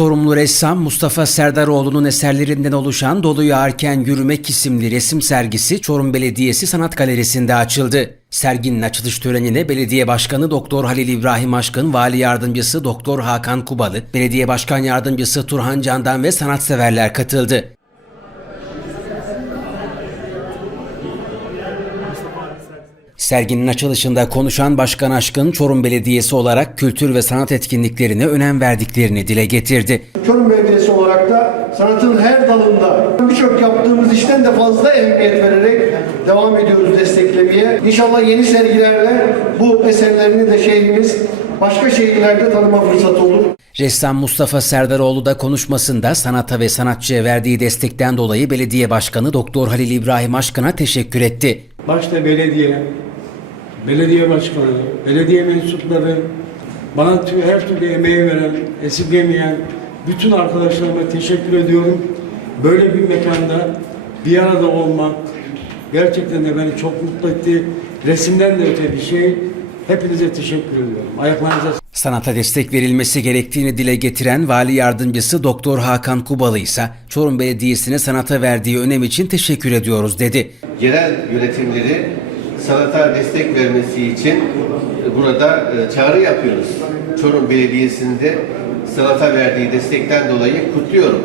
Çorumlu ressam Mustafa Serdaroğlu'nun eserlerinden oluşan Doluyu Arken Yürümek isimli resim sergisi Çorum Belediyesi Sanat Galerisi'nde açıldı. Serginin açılış törenine Belediye Başkanı Doktor Halil İbrahim Aşkın, Vali Yardımcısı Doktor Hakan Kubalı, Belediye Başkan Yardımcısı Turhan Candan ve sanatseverler katıldı. Serginin açılışında konuşan Başkan Aşkın, Çorum Belediyesi olarak kültür ve sanat etkinliklerine önem verdiklerini dile getirdi. Çorum Belediyesi olarak da sanatın her dalında birçok yaptığımız işten de fazla ehemmiyet vererek devam ediyoruz desteklemeye. İnşallah yeni sergilerle bu eserlerini de şehrimiz başka şehirlerde tanıma fırsatı olur. Ressam Mustafa Serdaroğlu da konuşmasında sanata ve sanatçıya verdiği destekten dolayı Belediye Başkanı Doktor Halil İbrahim Aşkın'a teşekkür etti. başta belediye, belediye başkanı, belediye mensupları, bana her türlü emeği veren, esirgemeyen bütün arkadaşlarıma teşekkür ediyorum. Böyle bir mekanda bir arada olmak gerçekten de beni çok mutlu etti. Resimden de öte bir şey. Hepinize teşekkür ediyorum. Ayaklarınıza Sanata destek verilmesi gerektiğini dile getiren Vali Yardımcısı Doktor Hakan Kubalı ise Çorum Belediyesi'ne sanata verdiği önem için teşekkür ediyoruz dedi. yerel yönetimleri sanata destek vermesi için burada e, çağrı yapıyoruz. Çorum Belediyesi'nde sanata verdiği destekten dolayı kutluyorum.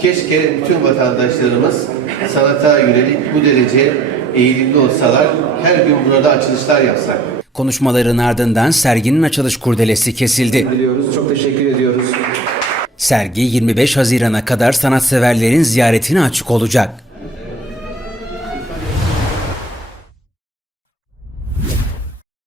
Keşke bütün vatandaşlarımız sanata yönelik bu derece eğilimli olsalar, her gün burada açılışlar yapsak. Konuşmaların ardından serginin açılış kurdelesi kesildi. Çok teşekkür ediyoruz. Sergi 25 Haziran'a kadar sanatseverlerin ziyaretine açık olacak.